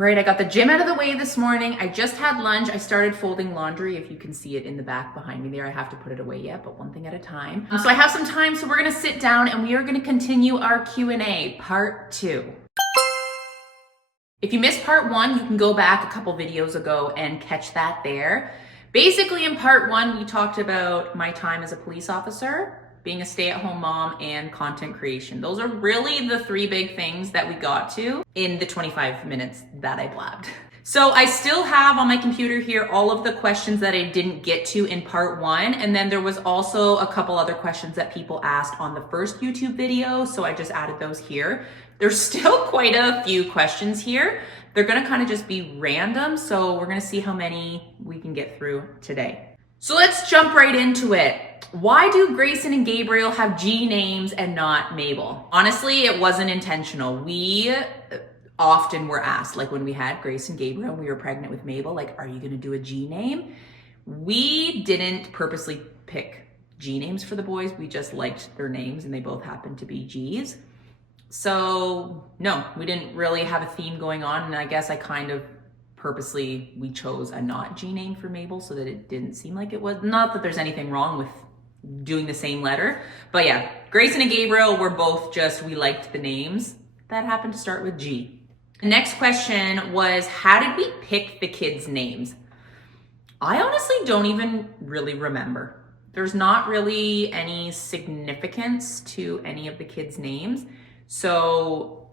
All right, I got the gym out of the way this morning. I just had lunch. I started folding laundry. If you can see it in the back behind me there, I have to put it away yet, but one thing at a time. So I have some time, so we're gonna sit down and we are gonna continue our Q&A, part 2. If you missed part 1, you can go back a couple videos ago and catch that there. Basically in part 1, we talked about my time as a police officer, being a stay-at-home mom, and content creation. Those are really the 3 big things that we got to in the 25 minutes that I blabbed. So I still have on my computer here all of the questions that I didn't get to in part 1. And then there was also a couple other questions that people asked on the first YouTube video. So I just added those here. There's still quite a few questions here. They're gonna kind of just be random. So we're gonna see how many we can get through today. So let's jump right into it. Why do Grayson and Gabriel have G names and not Mabel? Honestly, it wasn't intentional. We often were asked, like when we had Grace and Gabriel and we were pregnant with Mabel, like, are you gonna do a G name? We didn't purposely pick G names for the boys. We just liked their names and they both happened to be G's. So no, we didn't really have a theme going on. And I guess I kind of purposely, we chose a not G name for Mabel so that it didn't seem like it was. Not that there's anything wrong with doing the same letter, but yeah, Grayson and Gabriel were both just, we liked the names that happened to start with G. The next question was, how did we pick the kids' names? I honestly don't even really remember. There's not really any significance to any of the kids' names. So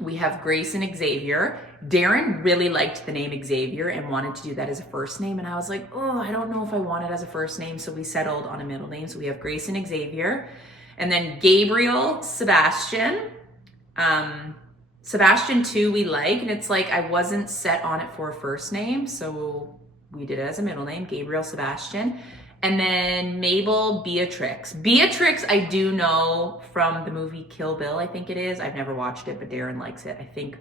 we have Grace and Xavier. Darren really liked the name Xavier and wanted to do that as a first name. And I was like, oh, I don't know if I want it as a first name. So we settled on a middle name. So we have Grace and Xavier. And then Gabriel, Sebastian. Sebastian too, we like. And it's like, I wasn't set on it for a first name. So we did it as a middle name, Gabriel, Sebastian. And then Mabel, Beatrix. Beatrix, I do know from the movie Kill Bill, I think it is. I've never watched it, but Darren likes it. I think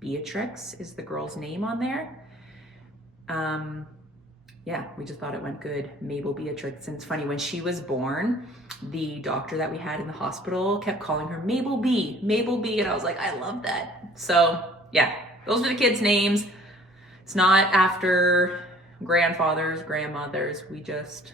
Beatrix is the girl's name on there. Yeah, we just thought it went good. Mabel Beatrix. And it's funny, when she was born, the doctor that we had in the hospital kept calling her Mabel B, Mabel B. And I was like, I love that. So yeah, those are the kids' names. It's not after grandfathers, grandmothers. We just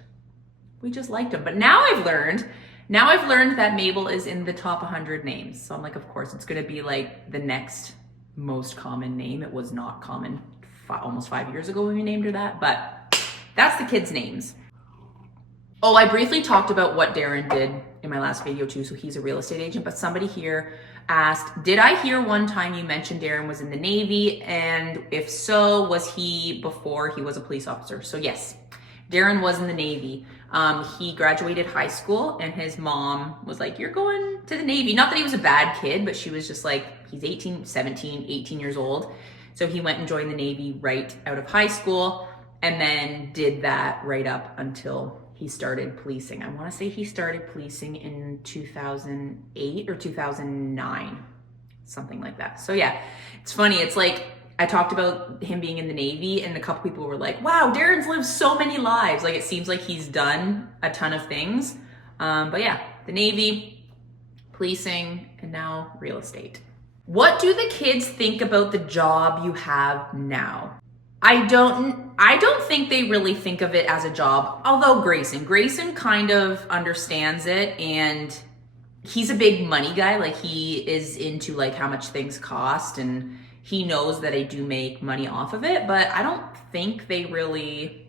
liked them. But now I've learned that Mabel is in the top 100 names. So I'm like, of course, it's going to be like the next most common name. It was not common almost 5 years ago when we named her that, but that's the kids' names. Oh, I briefly talked about what Darren did in my last video too. So he's a real estate agent, but somebody here asked, did I hear one time you mentioned Darren was in the Navy? And if so, was he before he was a police officer? So yes, Darren was in the Navy. He graduated high school and his mom was like, you're going to the Navy. Not that he was a bad kid, but she was just like, he's 18 years old. So he went and joined the Navy right out of high school and then did that right up until he started policing. I want to say he started policing in 2008 or 2009, something like that. So yeah, it's funny. It's like, I talked about him being in the Navy and a couple people were like, wow, Darren's lived so many lives. Like, it seems like he's done a ton of things. But yeah, the Navy, policing, and now real estate. What do the kids think about the job you have now? I don't think they really think of it as a job, although Grayson kind of understands it, and he's a big money guy. Like, he is into like how much things cost, and he knows that I do make money off of it, but I don't think they really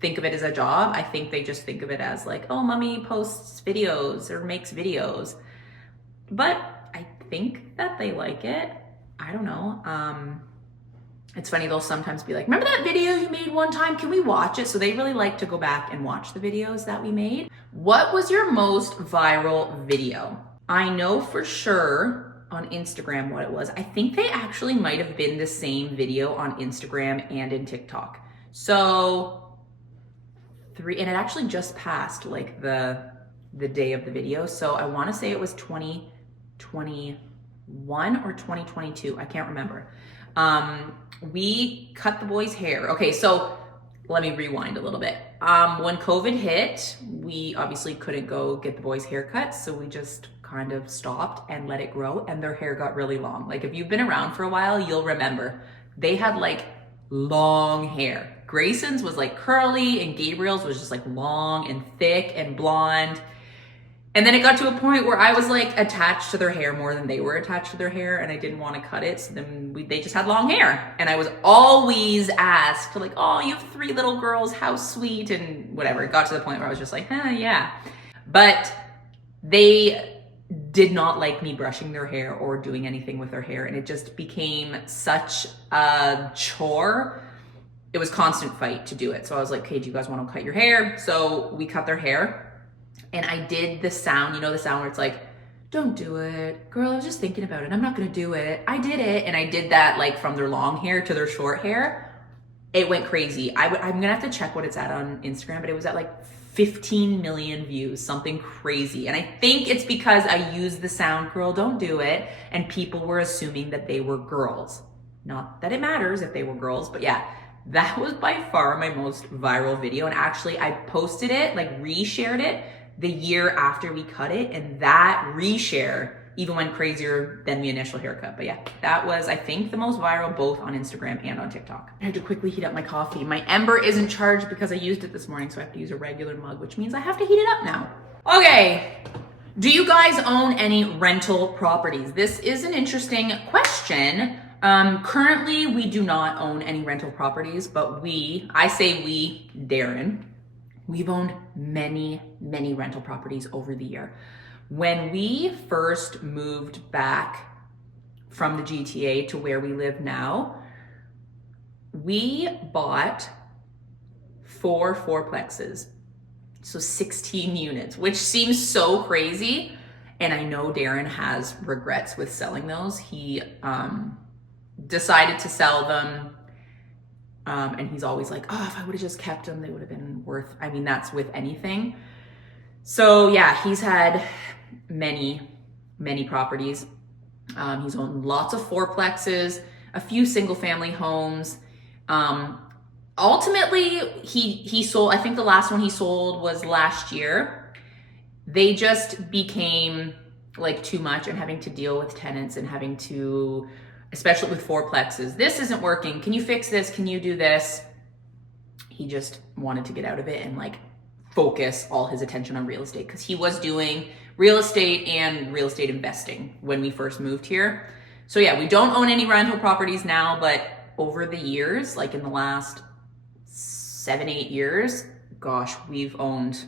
think of it as a job. I think they just think of it as like, oh, mommy posts videos or makes videos. But I think that they like it. I don't know. It's funny, they'll sometimes be like, remember that video you made one time? Can we watch it? So they really like to go back and watch the videos that we made. What was your most viral video? I know for sure on Instagram what it was. I think they actually might have been the same video on Instagram and in TikTok. So 3, and it actually just passed like the day of the video. So I want to say it was 2021 or 2022. I can't remember. We cut the boys' hair. Okay, so let me rewind a little bit. When COVID hit, we obviously couldn't go get the boys' haircuts, so we just kind of stopped and let it grow, and their hair got really long. Like if you've been around for a while, you'll remember they had like long hair. Grayson's was like curly and Gabriel's was just like long and thick and blonde. And then it got to a point where I was like attached to their hair more than they were attached to their hair, and I didn't want to cut it. So then they just had long hair. And I was always asked like, oh, you have 3 little girls, how sweet, and whatever. It got to the point where I was just like, yeah. But they did not like me brushing their hair or doing anything with their hair. And it just became such a chore. It was constant fight to do it. So I was like, okay, do you guys want to cut your hair? So we cut their hair. And I did the sound, you know, the sound where it's like, don't do it. Girl, I was just thinking about it. I'm not going to do it. I did it. And I did that like from their long hair to their short hair. It went crazy. I'm going to have to check what it's at on Instagram, but it was at like 15 million views, something crazy. And I think it's because I used the sound, girl, don't do it. And people were assuming that they were girls. Not that it matters if they were girls, but yeah, that was by far my most viral video. And actually I posted it, like reshared it the year after we cut it. And that reshare even went crazier than the initial haircut. But yeah, that was, I think, the most viral both on Instagram and on TikTok. I had to quickly heat up my coffee. My Ember isn't charged because I used it this morning, so I have to use a regular mug, which means I have to heat it up now. Okay, do you guys own any rental properties? This is an interesting question. Currently, we do not own any rental properties, but I say we, Darren, we've owned many, many rental properties over the year. When we first moved back from the GTA to where we live now, we bought 4 fourplexes, so 16 units, which seems so crazy. And I know Darren has regrets with selling those. He decided to sell them. And he's always like, oh, if I would have just kept them, they would have been worth, I mean, that's with anything. So yeah, he's had many, many properties. He's owned lots of fourplexes, a few single family homes. Ultimately, he sold, I think the last one he sold was last year. They just became like too much, and having to deal with tenants and having to, especially with fourplexes, this isn't working. Can you fix this? Can you do this? He just wanted to get out of it and like focus all his attention on real estate, because he was doing real estate and real estate investing when we first moved here. So yeah, we don't own any rental properties now, but over the years, like in the last 7-8 years, gosh, we've owned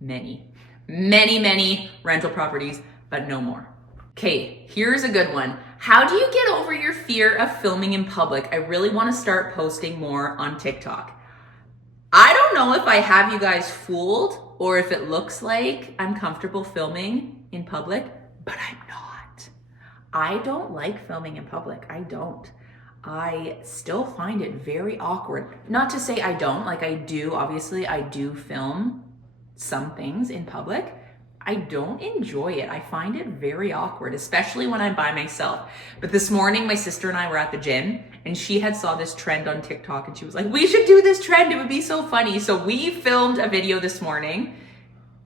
many, many, many rental properties, but no more. Okay, here's a good one. How do you get over your fear of filming in public? I really want to start posting more on TikTok. I don't know if I have you guys fooled or if it looks like I'm comfortable filming in public, but I'm not. I don't like filming in public. I don't. I still find it very awkward. Not to say I don't, like I do, obviously I do film some things in public. I don't enjoy it. I find it very awkward, especially when I'm by myself. But this morning, my sister and I were at the gym, and she had saw this trend on TikTok, and she was like, we should do this trend. It would be so funny. So we filmed a video this morning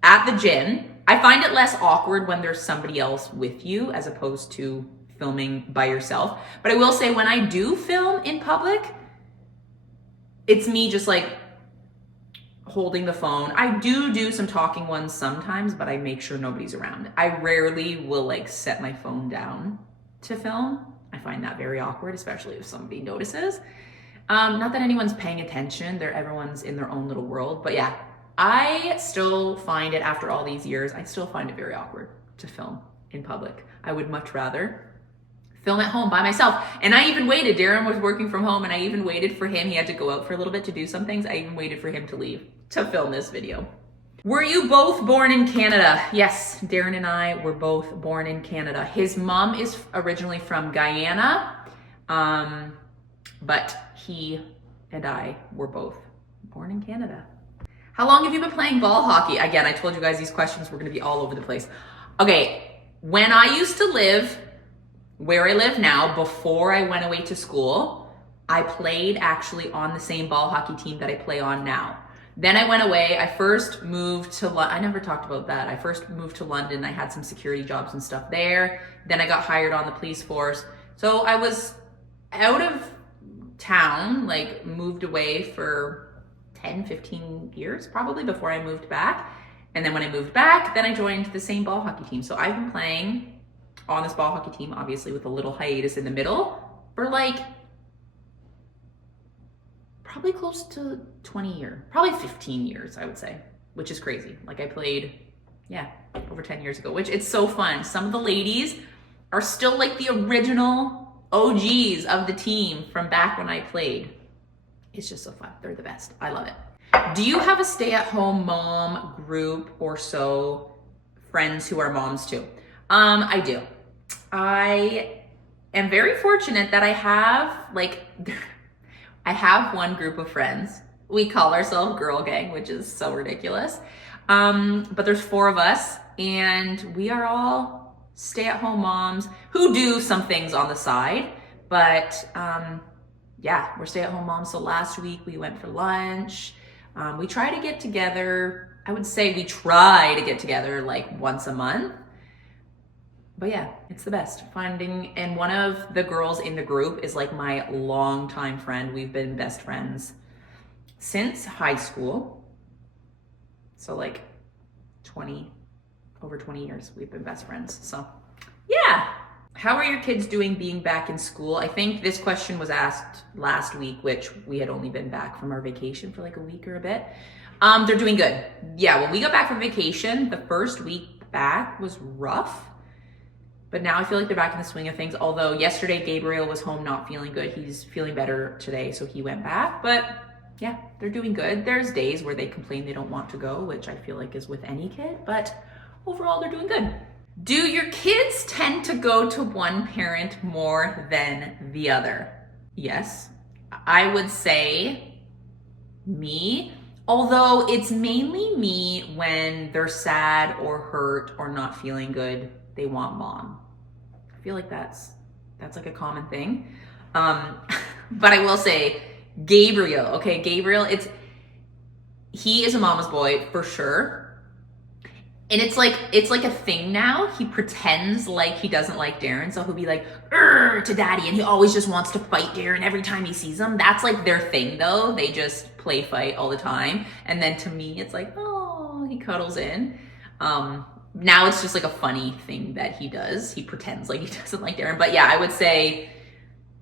at the gym. I find it less awkward when there's somebody else with you as opposed to filming by yourself. But I will say, when I do film in public, it's me just like holding the phone. I do some talking ones sometimes, but I make sure nobody's around. I rarely will like set my phone down to film. I find that very awkward, especially if somebody notices. Not that anyone's paying attention. Everyone's in their own little world. But yeah, I still find it, after all these years, I still find it very awkward to film in public. I would much rather film at home by myself. And I even waited. Darren was working from home, and I even waited for him. He had to go out for a little bit to do some things. I even waited for him to leave to film this video. Were you both born in Canada? Yes, Darren and I were both born in Canada. His mom is originally from Guyana, but he and I were both born in Canada. How long have you been playing ball hockey? Again, I told you guys these questions were gonna be all over the place. Okay, when I used to live where I live now, before I went away to school, I played actually on the same ball hockey team that I play on now. Then I went away. I first moved to, I never talked about that. I first moved to London. I had some security jobs and stuff there. Then I got hired on the police force. So I was out of town, like moved away for 10, 15 years probably before I moved back. And then when I moved back, then I joined the same ball hockey team. So I've been playing on this ball hockey team, obviously with a little hiatus in the middle, for like probably close to 20 years, probably 15 years, I would say, which is crazy. Like I played, yeah, over 10 years ago, which it's so fun. Some of the ladies are still like the original OGs of the team from back when I played. It's just so fun. They're the best. I love it. Do you have a stay-at-home mom group or so, friends who are moms too? I do. I am very fortunate that I have I have one group of friends. We call ourselves Girl Gang, which is so ridiculous. But there's 4 of us, and we are all stay-at-home moms who do some things on the side. But yeah, we're stay-at-home moms. So last week we went for lunch. We try to get together. I would say we try to get together like once a month. But yeah, it's the best. And one of the girls in the group is like my longtime friend. We've been best friends since high school. So like over 20 years we've been best friends. So yeah. How are your kids doing being back in school? I think this question was asked last week, which we had only been back from our vacation for like a week or a bit. They're doing good. Yeah, when we got back from vacation, the first week back was rough. But now I feel like they're back in the swing of things. Although yesterday Gabriel was home not feeling good. He's feeling better today, so he went back. But yeah, they're doing good. There's days where they complain they don't want to go, which I feel like is with any kid. But overall, they're doing good. Do your kids tend to go to one parent more than the other? Yes, I would say me. Although it's mainly me when they're sad or hurt or not feeling good, they want mom. I feel like that's like a common thing. But I will say Gabriel, okay, Gabriel, he is a mama's boy for sure. And it's like a thing now. He pretends like he doesn't like Darren. So he'll be like, to daddy. And he always just wants to fight Darren every time he sees him. That's like their thing though. They just play fight all the time. And then to me, it's like, oh, he cuddles in. Now it's just like a funny thing that he does. He pretends like he doesn't like Darren. But yeah, I would say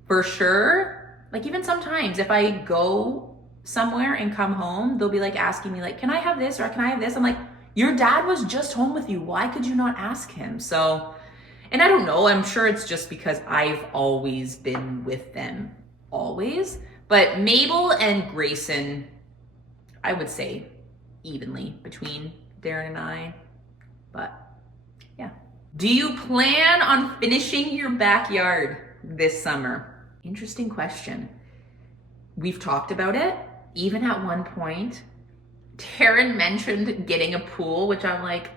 for sure, like even sometimes if I go somewhere and come home, they'll be like asking me like, can I have this or can I have this? I'm like, your dad was just home with you. Why could you not ask him? So, and I don't know. I'm sure it's just because I've always been with them, always. But Mabel and Grayson, I would say evenly between Darren and I. But yeah. Do you plan on finishing your backyard this summer? Interesting question. We've talked about it. Even at one point, Taryn mentioned getting a pool, which I'm like,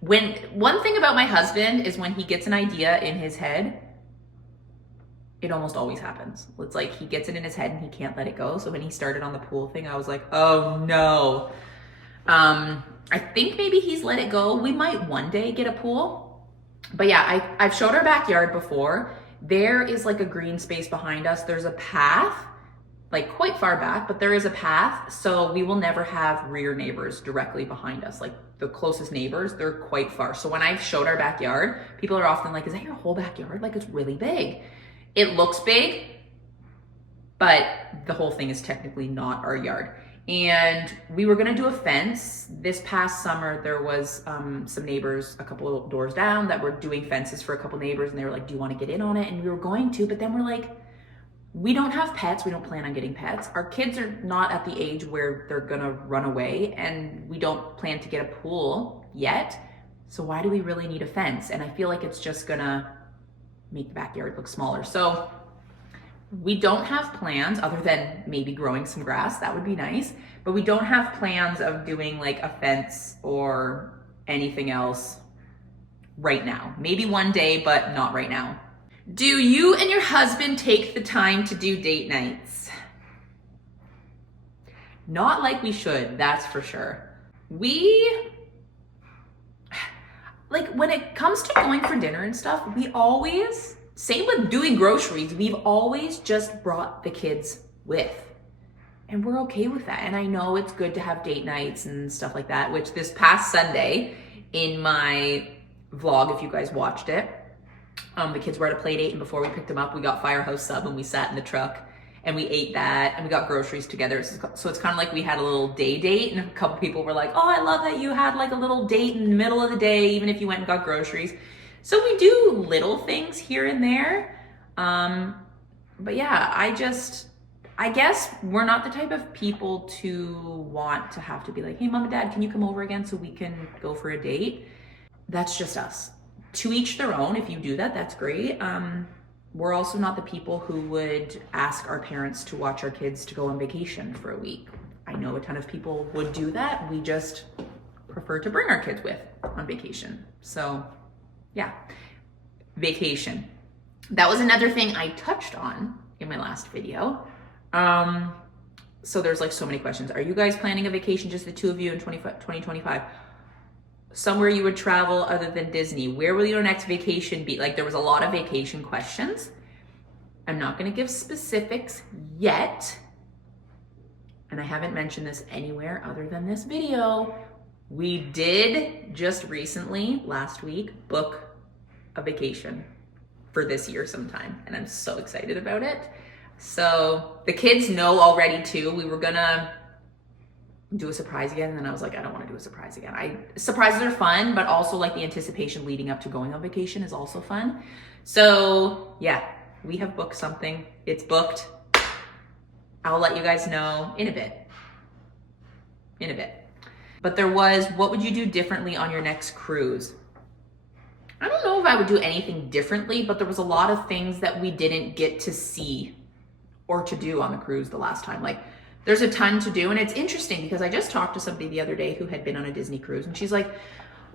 one thing about my husband is when he gets an idea in his head, it almost always happens. It's like he gets it in his head and he can't let it go. So when he started on the pool thing, I was like, oh no. I think maybe he's let it go. We might one day get a pool. But yeah, I've showed our backyard before. There is like a green space behind us. There's a path, like quite far back, but there is a path. So we will never have rear neighbors directly behind us. Like the closest neighbors, they're quite far. So when I've showed our backyard, people are often like, is that your whole backyard? Like it's really big. It looks big, but the whole thing is technically not our yard. And we were gonna do a fence. This past summer, there was some neighbors a couple of doors down that were doing fences for a couple neighbors, and they were like, do you wanna get in on it? And we were going to, but then we're like, we don't have pets. We don't plan on getting pets. Our kids are not at the age where they're gonna run away, and we don't plan to get a pool yet. So why do we really need a fence? And I feel like it's just gonna make the backyard look smaller. So we don't have plans other than maybe growing some grass. That would be nice. But we don't have plans of doing like a fence or anything else right now. Maybe one day, but not right now. Do you and your husband take the time to do date nights? Not like we should, that's for sure. Like when it comes to going for dinner and stuff, we always, same with doing groceries, we've always just brought the kids with. And we're okay with that. And I know it's good to have date nights and stuff like that, which this past Sunday in my vlog, if you guys watched it, the kids were at a play date, and before we picked them up, we got Firehouse Sub and we sat in the truck and we ate that and we got groceries together. So it's kind of like we had a little day date, and a couple people were like, oh, I love that you had like a little date in the middle of the day, even if you went and got groceries. So we do little things here and there. But yeah, I guess we're not the type of people to want to have to be like, hey, mom and dad, can you come over again so we can go for a date? That's just us. To each their own. If you do that, that's great. We're also not the people who would ask our parents to watch our kids to go on vacation for a week. I know a ton of people would do that. We just prefer to bring our kids with on vacation. So yeah, vacation. That was another thing I touched on in my last video. So there's like so many questions. Are you guys planning a vacation, just the two of you in 2025? Somewhere you would travel other than Disney? Where will your next vacation be? Like there was a lot of vacation questions. I'm not going to give specifics yet. And I haven't mentioned this anywhere other than this video. We did just recently, last week, book a vacation for this year sometime. And I'm so excited about it. So the kids know already too. We were gonna do a surprise again, and then I was like, I don't want to do a surprise again. Surprises are fun, but also like the anticipation leading up to going on vacation is also fun. So yeah, we have booked something. It's booked. I'll let you guys know in a bit. But there was, what would you do differently on your next cruise? I don't know if I would do anything differently, but there was a lot of things that we didn't get to see or to do on the cruise the last time. Like there's a ton to do, and it's interesting because I just talked to somebody the other day who had been on a Disney cruise, and she's like,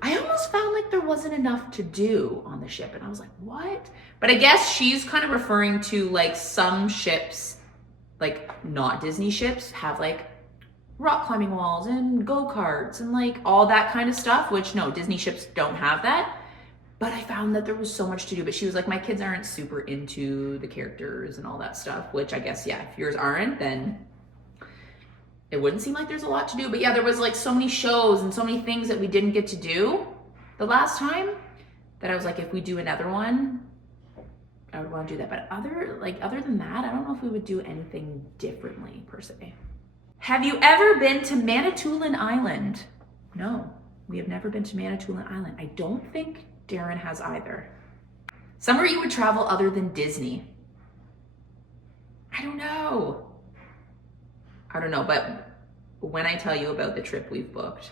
I almost found like there wasn't enough to do on the ship. And I was like, what? But I guess she's kind of referring to like some ships, like not Disney ships, have like rock climbing walls and go-karts and like all that kind of stuff, which no, Disney ships don't have that. But I found that there was so much to do. But she was like, my kids aren't super into the characters and all that stuff, which I guess, yeah, if yours aren't, then it wouldn't seem like there's a lot to do. But yeah, there was like so many shows and so many things that we didn't get to do the last time that I was like, if we do another one, I would want to do that. But other than that, I don't know if we would do anything differently per se. Have you ever been to Manitoulin Island? No, we have never been to Manitoulin Island. I don't think Darren has either. Somewhere you would travel other than Disney? I don't know, but when I tell you about the trip we've booked,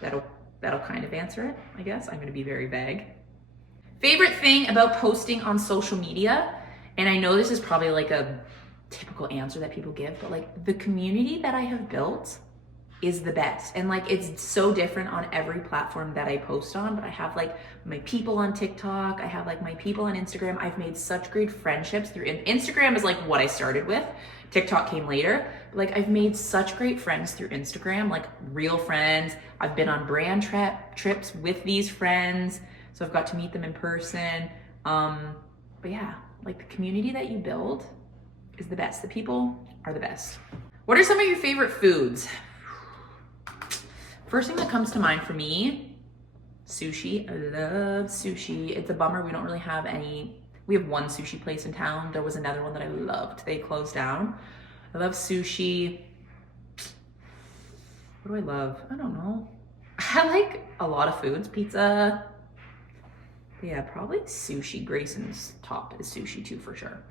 that'll kind of answer it, I guess. I'm gonna be very vague. Favorite thing about posting on social media, and I know this is probably like a typical answer that people give, but like the community that I have built is the best. And like, it's so different on every platform that I post on, but I have like my people on TikTok, I have like my people on Instagram. I've made such great friendships through, and Instagram is like what I started with. TikTok came later. But like I've made such great friends through Instagram, like real friends. I've been on brand trips with these friends. So I've got to meet them in person. But yeah, like the community that you build is the best. The people are the best. What are some of your favorite foods? First thing that comes to mind for me, sushi. I love sushi. It's a bummer we don't really have any. We have one sushi place in town. There was another one that I loved. They closed down. I love sushi. What do I love? I don't know. I like a lot of foods. Pizza. Yeah, probably sushi. Grayson's top is sushi too, for sure.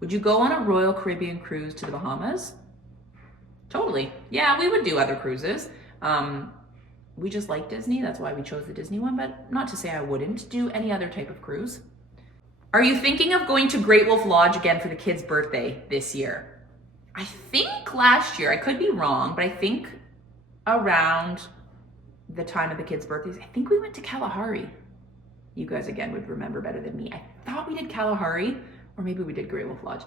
Would you go on a Royal Caribbean cruise to the Bahamas? Totally. Yeah, we would do other cruises. We just like Disney. That's why we chose the Disney one, but not to say I wouldn't do any other type of cruise. Are you thinking of going to Great Wolf Lodge again for the kid's birthday this year? I think last year, I could be wrong, but I think around the time of the kids' birthdays, I think we went to Kalahari. You guys, again, would remember better than me. I thought we did Kalahari, or maybe we did Great Wolf Lodge.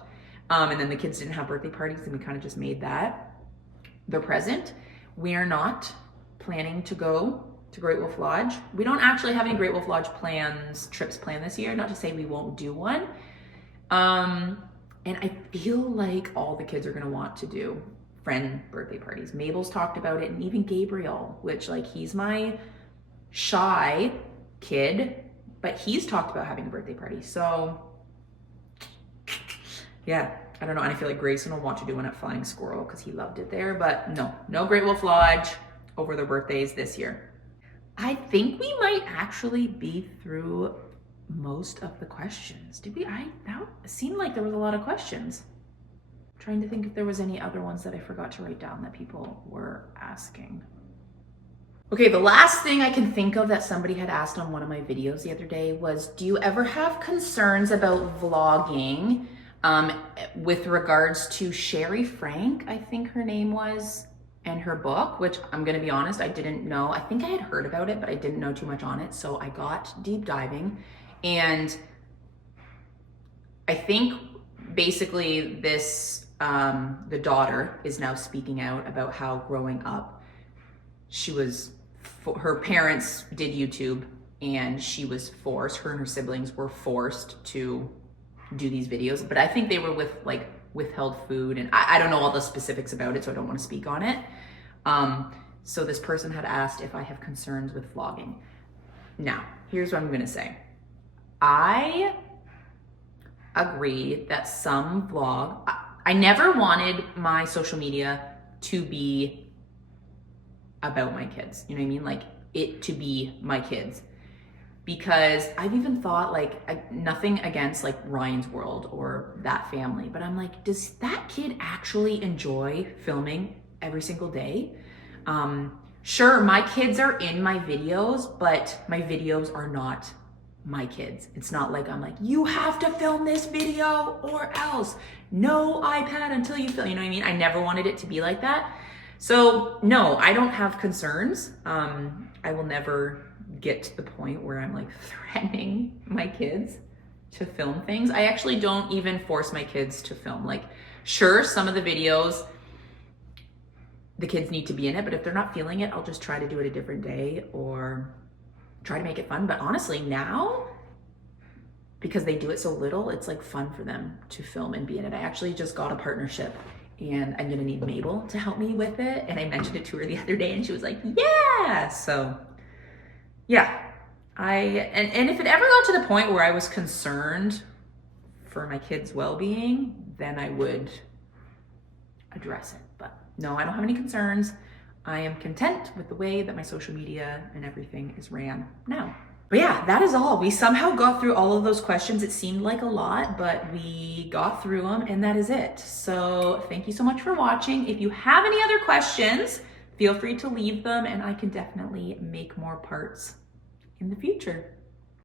And then the kids didn't have birthday parties, and we kind of just made that. their present. We are not planning to go to Great Wolf Lodge. We don't actually have any Great Wolf Lodge trips planned this year, not to say we won't do one. And I feel like all the kids are gonna want to do friend birthday parties. Mabel's talked about it, and even Gabriel, which like he's my shy kid, but he's talked about having a birthday party. So yeah, I don't know. And I feel like Grayson will want to do one at Flying Squirrel because he loved it there, but no Great Wolf Lodge over their birthdays this year. I think we might actually be through most of the questions. That seemed like there was a lot of questions. I'm trying to think if there was any other ones that I forgot to write down that people were asking. Okay, the last thing I can think of that somebody had asked on one of my videos the other day was, do you ever have concerns about vlogging with regards to Sherry Frank, I think her name was, and her book, which I'm gonna be honest, I didn't know. I think I had heard about it, but I didn't know too much on it. So I got deep diving, and I think basically this, the daughter is now speaking out about how growing up, her parents did YouTube, and she was forced, her and her siblings were forced to do these videos, but I think they were with like withheld food, and I don't know all the specifics about it, so I don't want to speak on it. So this person had asked if I have concerns with vlogging. Now, here's what I'm gonna say. I agree that some I never wanted my social media to be about my kids, you know what I mean? Like it to be my kids. Because I've even thought like, nothing against like Ryan's World or that family, but I'm like, does that kid actually enjoy filming every single day? Sure, my kids are in my videos, but my videos are not my kids. It's not like I'm like, you have to film this video or else. No iPad until you film, you know what I mean? I never wanted it to be like that. So no, I don't have concerns. I will never get to the point where I'm like threatening my kids to film things. I actually don't even force my kids to film. Like, sure, some of the videos, the kids need to be in it, but if they're not feeling it, I'll just try to do it a different day or try to make it fun. But honestly, now, because they do it so little, it's like fun for them to film and be in it. I actually just got a partnership, and I'm gonna need Mabel to help me with it. And I mentioned it to her the other day, and she was like, yeah. So yeah, and if it ever got to the point where I was concerned for my kids' well-being, then I would address it. But no, I don't have any concerns. I am content with the way that my social media and everything is ran now. But yeah, that is all. We somehow got through all of those questions. It seemed like a lot, but we got through them, and that is it. So thank you so much for watching. If you have any other questions, feel free to leave them, and I can definitely make more parts in the future.